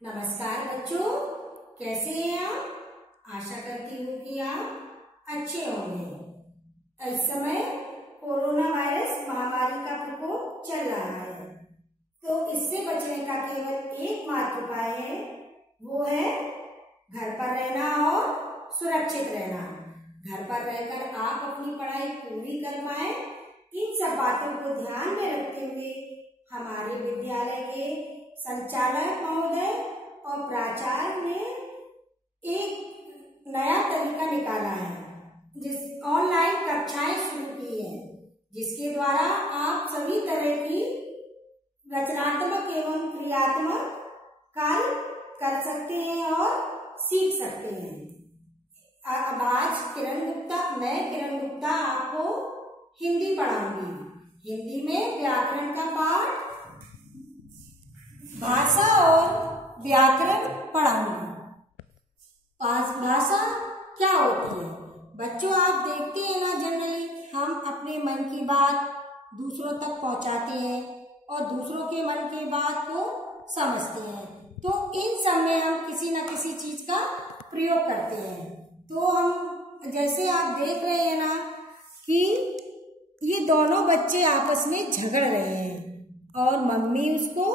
नमस्कार बच्चों, कैसे हैं आप? आशा करती हूँ कि आप अच्छे होंगे। इस समय कोरोना वायरस महामारी का प्रकोप चल रहा है, तो इससे बचने का केवल एकमात्र उपाय है, वो है घर पर रहना और सुरक्षित रहना। घर पर रहकर आप अपनी पढ़ाई पूरी कर पाए, इन सब बातों को ध्यान में रखते हुए हमारे विद्यालय के संचालक महोदय और प्राचार्य ने एक नया तरीका निकाला है, जिस ऑनलाइन कक्षाएं शुरू की है, जिसके द्वारा आप सभी तरह की रचनात्मक एवं क्रियात्मक कार्य कर सकते हैं और सीख सकते हैं। अब आज मैं किरण गुप्ता आपको हिंदी पढ़ाऊंगी। हिंदी में व्याकरण का पाठ, भाषा और व्याकरण पढ़ाऊंगी। भाषा क्या होती है? बच्चों, आप देखते हैं ना, जनरली हम अपने मन की बात दूसरों तक पहुंचाते हैं और दूसरों के मन की बात को समझते हैं, तो इन सब में हम किसी न किसी चीज का प्रयोग करते हैं। तो हम जैसे आप देख रहे हैं ना कि ये दोनों बच्चे आपस में झगड़ रहे हैं और मम्मी उसको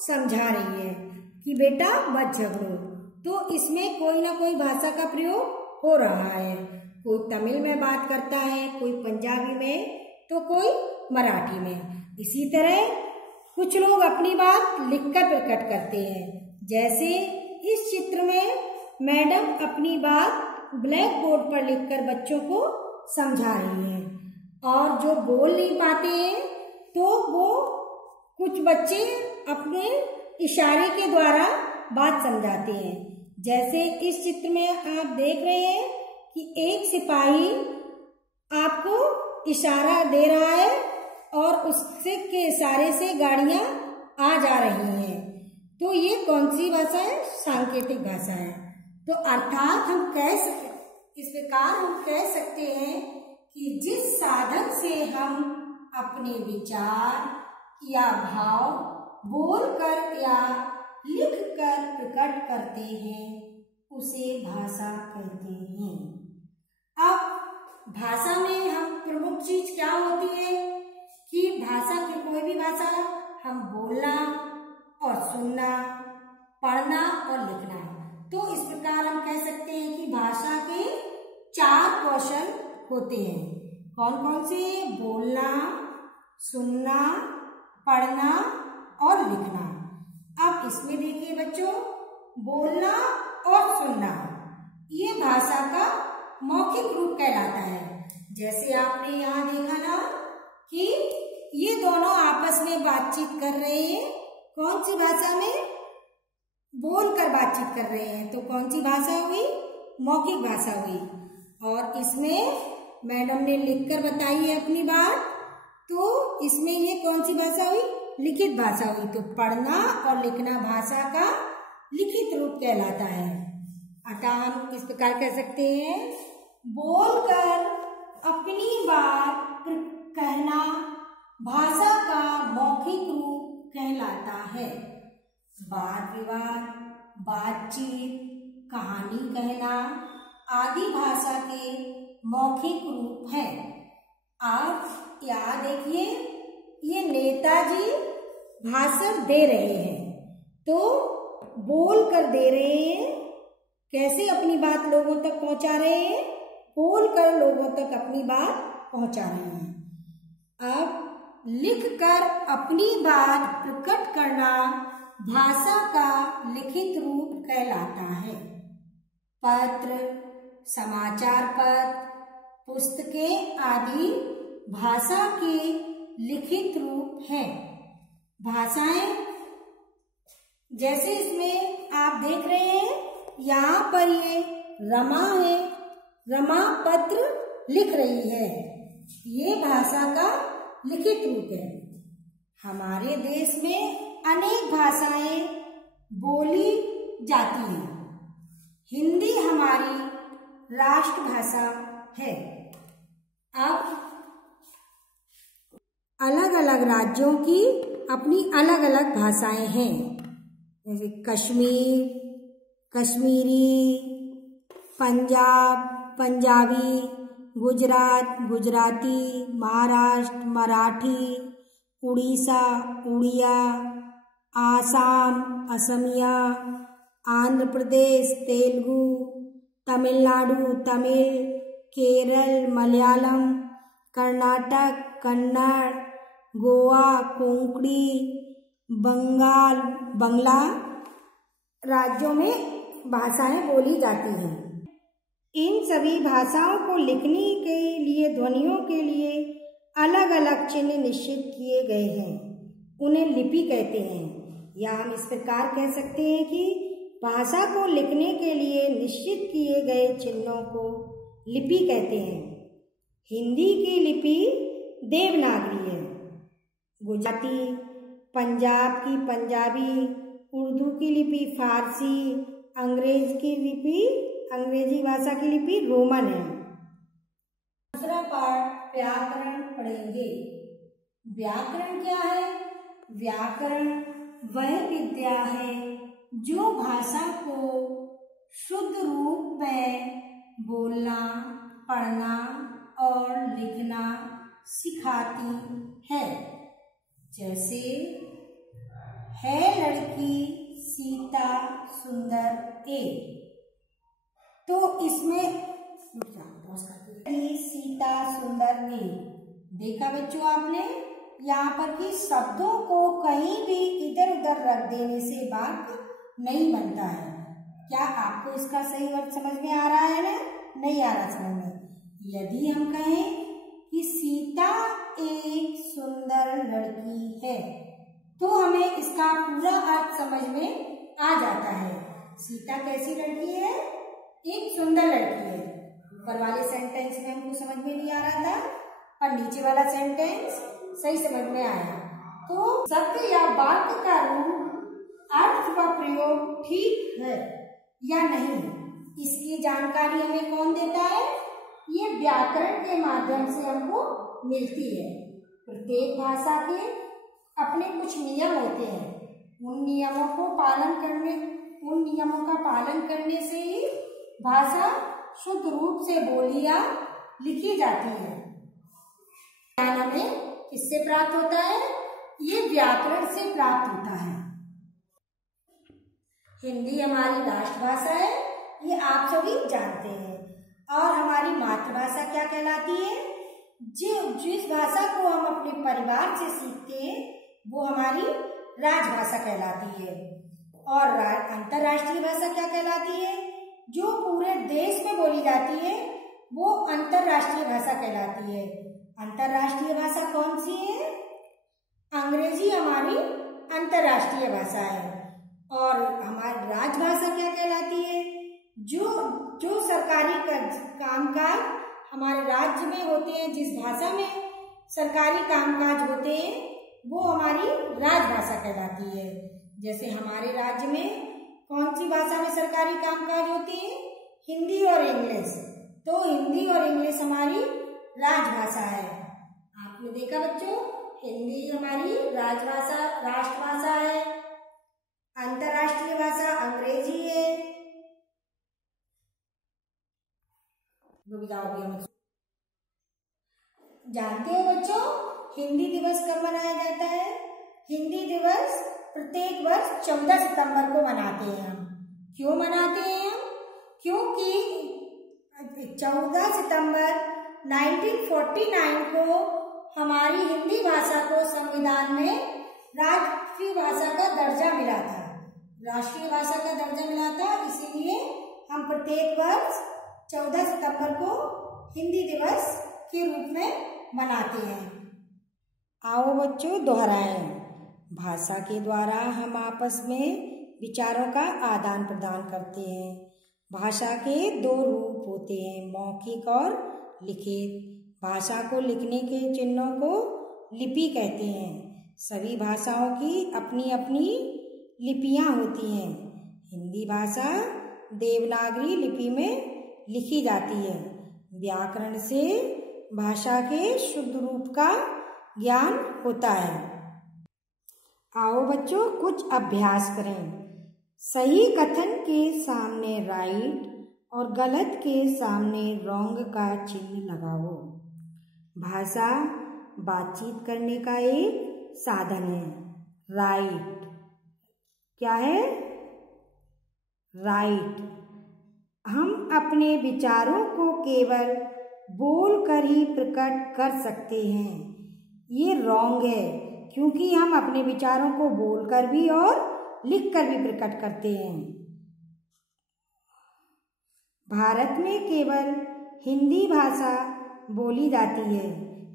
समझा रही है कि बेटा मत झगड़ो। तो इसमें कोई ना कोई भाषा का प्रयोग हो रहा है। कोई तमिल में बात करता है, कोई पंजाबी में, तो कोई मराठी में। इसी तरह कुछ लोग अपनी बात लिखकर प्रकट करते हैं। जैसे इस चित्र में मैडम अपनी बात ब्लैक बोर्ड पर लिखकर बच्चों को समझा रही हैं, और जो बोल नहीं पाते हैं तो वो कुछ बच्चे अपने इशारे के द्वारा बात समझाते हैं। जैसे इस चित्र में आप देख रहे हैं कि एक सिपाही आपको इशारा दे रहा है और उससे के इशारे से गाड़ियां आ जा रही हैं। तो ये कौन सी भाषा है? सांकेतिक भाषा है। तो अर्थात इस प्रकार हम कह सकते हैं कि जिस साधन से हम अपने विचार या भाव बोलकर या लिखकर प्रकट करते हैं, उसे भाषा कहते हैं। अब भाषा में हम प्रमुख चीज क्या होती है कि भाषा की कोई भी भाषा हम बोलना और सुनना, पढ़ना और लिखना। तो इस प्रकार हम कह सकते हैं कि भाषा के 4 कौशल होते हैं। कौन कौन से? बोलना, सुनना, पढ़ना और लिखना। अब इसमें देखिए बच्चों, बोलना और सुनना ये भाषा का मौखिक रूप कहलाता है। जैसे आपने यहाँ देखा ना कि ये दोनों आपस में बातचीत कर रहे हैं। कौन सी भाषा में? बोलकर बातचीत कर रहे हैं। तो कौन सी भाषा हुई? मौखिक भाषा हुई। और इसमें मैडम ने लिखकर बताई है अपनी बात, तो इसमें ये कौन सी भाषा हुई? लिखित भाषा हुई। तो पढ़ना और लिखना भाषा का लिखित रूप कहलाता है। अतः हम किस प्रकार कह सकते हैं? बोलकर अपनी बात कहना भाषा का मौखिक रूप कहलाता है। वाद विवाद, बातचीत, कहानी कहना आदि भाषा के मौखिक रूप है। आप यहाँ देखिए, ये नेताजी भाषण दे रहे हैं, तो बोल कर दे रहे हैं। कैसे अपनी बात लोगों तक पहुंचा रहे हैं? बोल कर लोगों तक अपनी बात पहुंचा रहे हैं। अब लिख कर अपनी बात प्रकट करना भाषा का लिखित रूप कहलाता है। पत्र, समाचार पत्र, पुस्तकें आदि भाषा के लिखित रूप हैं। भाषाएं जैसे इसमें आप देख रहे हैं, यहाँ पर ये रमा है, रमा पत्र लिख रही है। ये भाषा का लिखित रूप है। हमारे देश में अनेक भाषाएं बोली जाती हैं। हिंदी हमारी राष्ट्रभाषा है। अब अलग अलग राज्यों की अपनी अलग अलग भाषाएं हैं। जैसे कश्मीर, कश्मीरी, पंजाब, पंजाबी, गुजरात, गुजराती, महाराष्ट्र, मराठी, उड़ीसा, उड़िया, आसाम, असमिया, आंध्र प्रदेश, तेलुगु, तमिलनाडु, तमिल, केरल, मलयालम, कर्नाटक, कन्नड़, गोवा, कोंकणी, बंगाल, बंगला राज्यों में भाषाएं बोली जाती हैं। इन सभी भाषाओं को लिखने के लिए ध्वनियों के लिए अलग अलग चिन्ह निश्चित किए गए हैं, उन्हें लिपि कहते हैं। या हम इस प्रकार कह सकते हैं कि भाषा को लिखने के लिए निश्चित किए गए चिन्हों को लिपि कहते हैं। हिंदी की लिपि देवनागरी है, गुजराती, पंजाब की पंजाबी, उर्दू की लिपि फारसी, अंग्रेजी भाषा की लिपि रोमन है। दूसरा पाठ व्याकरण पढ़ेंगे। व्याकरण क्या है? व्याकरण वह विद्या है जो भाषा को शुद्ध रूप में बोलना, पढ़ना और लिखना सिखाती है। जैसे है लड़की सीता सुंदर ए, तो इसमें सीता सुंदर ए, देखा बच्चों आपने यहाँ पर कि शब्दों को कहीं भी इधर उधर रख देने से वाक्य नहीं बनता है। क्या आपको इसका सही अर्थ समझ में आ रहा है ना? नहीं आ रहा समझ में। यदि हम कहें कि सीता एक सुंदर लड़की है, तो हमें इसका पूरा अर्थ समझ में आ जाता है। सीता कैसी लड़की है? एक सुंदर लड़की है। ऊपर वाले सेंटेंस में हमको समझ में नहीं आ रहा था, और नीचे वाला सेंटेंस सही समझ में आया। तो शब्द या वाक्य का रूप, अर्थ व प्रयोग ठीक है या नहीं, इसकी जानकारी हमें कौन देता है? ये व्याकरण के माध्यम से हमको मिलती है। प्रत्येक भाषा के अपने कुछ नियम होते हैं, उन नियमों का पालन करने से ही भाषा शुद्ध रूप से बोली या लिखी जाती है। ज्ञान हमें किससे प्राप्त होता है? ये व्याकरण से प्राप्त होता है। हिंदी हमारी राष्ट्रभाषा है, ये आप सभी जानते हैं। और हमारी मातृभाषा क्या कहलाती है? जिस भाषा को हम अपने परिवार से सीखते हैं वो हमारी राजभाषा कहलाती है। और अंतर्राष्ट्रीय भाषा क्या कहलाती है? जो पूरे देश में बोली जाती है वो अंतर्राष्ट्रीय भाषा कहलाती है। अंतर्राष्ट्रीय भाषा कौन सी है? अंग्रेजी हमारी अंतर्राष्ट्रीय भाषा है। और हमारी राजभाषा क्या कहलाती है? जो सरकारी कामकाज हमारे राज्य में होते हैं, जिस भाषा में सरकारी कामकाज होते हैं वो हमारी राजभाषा कहलाती है। जैसे हमारे राज्य में कौन सी भाषा में सरकारी कामकाज होती है? हिंदी और इंग्लिश। तो हिंदी और इंग्लिश हमारी राजभाषा है। आपने देखा बच्चों, हिंदी हमारी राष्ट्रभाषा है। अंतर्राष्ट्रीय भाषा अंग्रेजी है। जानते हो बच्चों, हिंदी दिवस कब मनाया जाता है? हिंदी दिवस प्रत्येक वर्ष 14 सितंबर को मनाते हैं हम। क्यों मनाते हैं हम? क्योंकि 14 सितंबर 1949 को हमारी हिंदी भाषा को संविधान में राष्ट्रीय भाषा का दर्जा मिला था। राष्ट्रीय भाषा का दर्जा मिला था, इसीलिए हम प्रत्येक वर्ष 14 सितंबर को हिंदी दिवस के रूप में मनाते हैं। आओ बच्चों दोहराएं। भाषा के द्वारा हम आपस में विचारों का आदान प्रदान करते हैं। भाषा के 2 रूप होते हैं, मौखिक और लिखित। भाषा को लिखने के चिन्हों को लिपि कहते हैं। सभी भाषाओं की अपनी अपनी लिपियां होती हैं। हिंदी भाषा देवनागरी लिपि में लिखी जाती है। व्याकरण से भाषा के शुद्ध रूप का ज्ञान होता है। आओ बच्चों कुछ अभ्यास करें। सही कथन के सामने राइट और गलत के सामने रॉन्ग का चिन्ह लगाओ। भाषा बातचीत करने का एक साधन है। राइट क्या है? राइट। हम अपने विचारों को केवल बोलकर ही प्रकट कर सकते हैं। ये रॉन्ग है, क्योंकि हम अपने विचारों को बोलकर भी और लिखकर भी प्रकट करते हैं। भारत में केवल हिंदी भाषा बोली जाती है।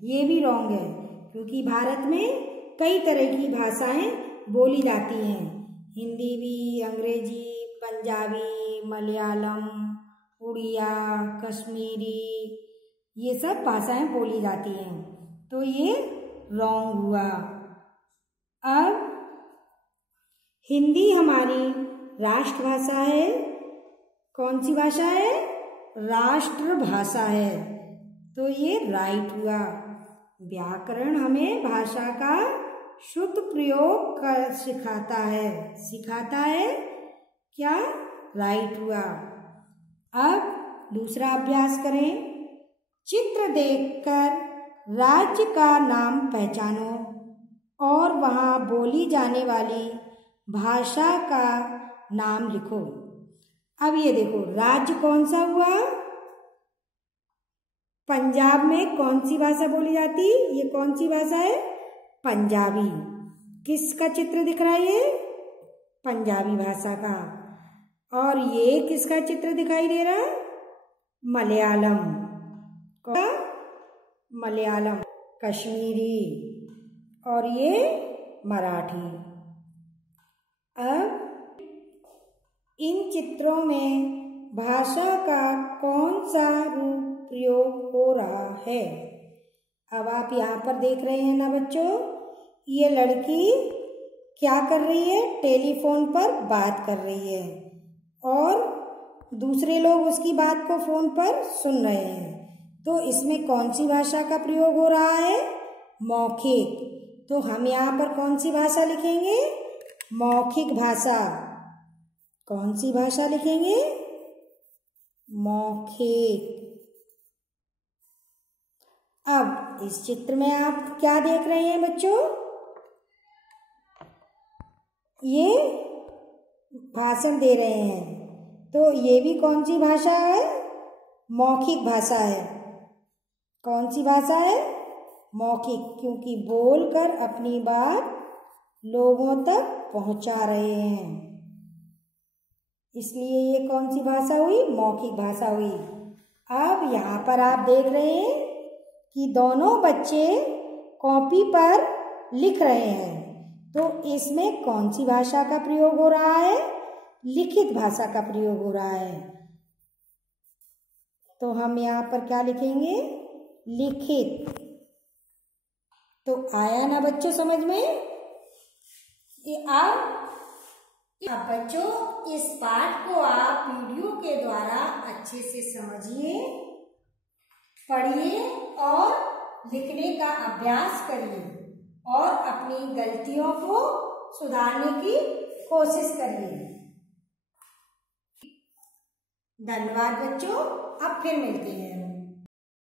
ये भी रॉन्ग है, क्योंकि भारत में कई तरह की भाषाएं बोली जाती हैं। हिंदी भी, अंग्रेजी, पंजाबी, मलयालम, उड़िया, कश्मीरी, ये सब भाषाएं बोली जाती हैं। तो ये रॉन्ग हुआ। अब हिंदी हमारी राष्ट्रभाषा है। कौन सी भाषा है? राष्ट्रभाषा है। तो ये राइट हुआ। व्याकरण हमें भाषा का शुद्ध प्रयोग कर सिखाता है। क्या? राइट हुआ। अब दूसरा अभ्यास करें। चित्र देखकर राज्य का नाम पहचानो और वहाँ बोली जाने वाली भाषा का नाम लिखो। अब ये देखो, राज्य कौन सा हुआ? पंजाब में कौन सी भाषा बोली जाती? ये कौन सी भाषा है? पंजाबी। किसका चित्र दिख रहा है? ये पंजाबी भाषा का। और ये किसका चित्र दिखाई दे रहा है? मलयालम का। मलयालम, कश्मीरी, और ये मराठी। अब इन चित्रों में भाषा का कौन सा रूप प्रयोग हो रहा है? अब आप यहाँ पर देख रहे हैं ना बच्चों, ये लड़की क्या कर रही है? टेलीफोन पर बात कर रही है और दूसरे लोग उसकी बात को फोन पर सुन रहे हैं। तो इसमें कौन सी भाषा का प्रयोग हो रहा है? मौखिक। तो हम यहाँ पर कौन सी भाषा लिखेंगे? मौखिक भाषा। कौन सी भाषा लिखेंगे? मौखिक। अब इस चित्र में आप क्या देख रहे हैं बच्चों? ये भाषण दे रहे हैं। तो ये भी कौन सी भाषा है? मौखिक भाषा है। कौन सी भाषा है? मौखिक, क्योंकि बोलकर अपनी बात लोगों तक पहुंचा रहे हैं, इसलिए ये कौन सी भाषा हुई? मौखिक भाषा हुई। अब यहाँ पर आप देख रहे हैं कि दोनों बच्चे कॉपी पर लिख रहे हैं। तो इसमें कौन सी भाषा का प्रयोग हो रहा है? लिखित भाषा का प्रयोग हो रहा है। तो हम यहाँ पर क्या लिखेंगे? लिखित। तो आया ना बच्चों समझ में? अब बच्चों इस पाठ को आप वीडियो के द्वारा अच्छे से समझिए, पढ़िए और लिखने का अभ्यास करिए और अपनी गलतियों को सुधारने की कोशिश करिए। धन्यवाद बच्चों। अब फिर मिलते हैं।